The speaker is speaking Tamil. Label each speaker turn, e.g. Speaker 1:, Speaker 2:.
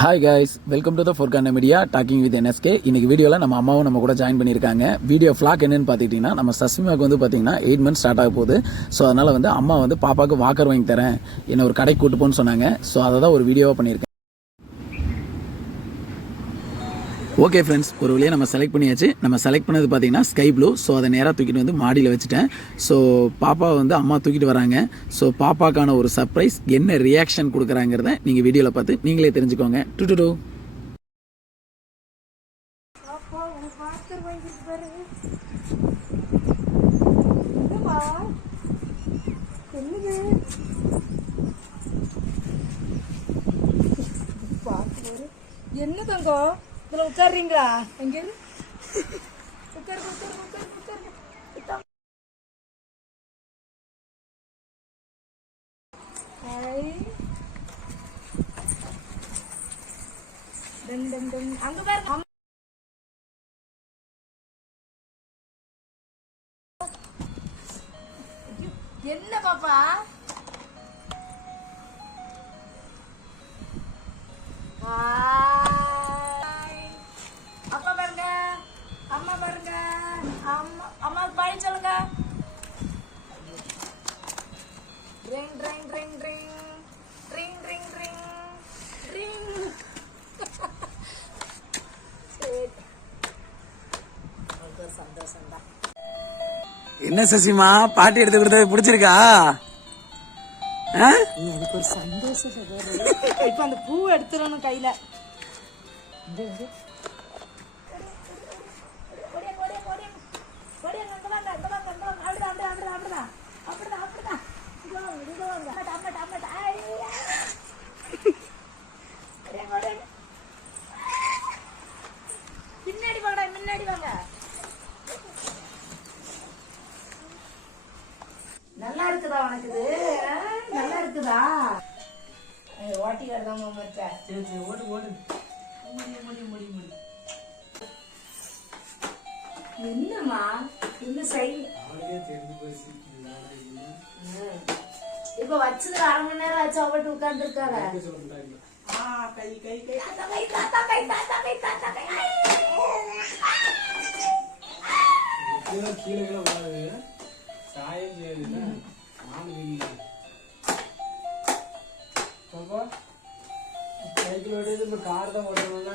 Speaker 1: Hi guys welcome to the ஃபோர்கான media talking with N S K இன்னைக்கு வீடியோவில் நம்ம அம்மாவும் நம்ம கூட ஜாயின் பண்ணியிருக்காங்க. வீடியோ ஃப்ளாக் என்னன்னு பார்த்துக்கிட்டிங்கன்னா நம்ம சசிமாவுக்கு வந்து பார்த்தீங்கன்னா எயிட் மந்த்ஸ் ஸ்டார்ட் ஆக போகுது. ஸோ அதனால் வந்து அம்மா வந்து பாப்பாவுக்கு வாக்கர் வாங்கி தரேன். என்னை ஒரு கடைக்கு கூட்டு போன்னு சொன்னாங்க. ஸோ அதை தான் ஒரு வீடியோவாக பண்ணியிருக்கேன். ஓகே ஃப்ரெண்ட்ஸ் ஒரு வழியாக நம்ம செலக்ட் பண்ணியாச்சு. நம்ம செலக்ட் பண்ணது பார்த்தீங்கன்னா ஸ்கை ப்ளூ ஸோ அதை நேராக தூக்கிட்டு வந்து மாடியில் வச்சுட்டேன். ஸோ பாப்பாவை வந்து அம்மா தூக்கிட்டு வராங்க. ஸோ பாப்பாக்கான ஒரு சர்ப்ரைஸ் என்ன ரியாக்ஷன் கொடுக்குறாங்கிறத நீங்கள் வீடியோவில் பார்த்து நீங்களே தெரிஞ்சுக்கோங்க. டு டு டு.
Speaker 2: என்ன தங்கம்? இதில் உட்காருறீங்களா? எங்கே உட்காரு உட்காரு உட்காரு உட்காரு அங்க பாருங்க என்ன பாப்பா? வா சந்தோஷம் தான்
Speaker 1: என்ன சசிமா? பாட்டி எடுத்து கொடுத்தது பிடிச்சிருக்கா?
Speaker 2: எனக்கு ஒரு சந்தோஷம் இப்ப அந்த பூ எடுத்துடணும் கையில. இருக்குதா உனக்கு நல்லா இருக்குதா ஓட்டி வரலாம் மச்சா
Speaker 1: சரி ஓடு ஓடு முடி முடி முடி முடி
Speaker 2: என்னம்மா என்ன சைன் இப்ப வச்சது அரை மணி நேரம் ஆச்சு அவட்டு உட்கார்ந்து இருக்காங்க
Speaker 1: கை கை கை தாத்தா கை தாத்தா கை தாத்தா கை தாத்தா கை கீழே கீழே சாயம் செய்யுதுன்னா ಸ್ವಲ್ಪ ಕೈಗಳು ಹೊಡೆಯೋದು ಕಾರದ ಹೊಡೆಯೋಲ್ಲ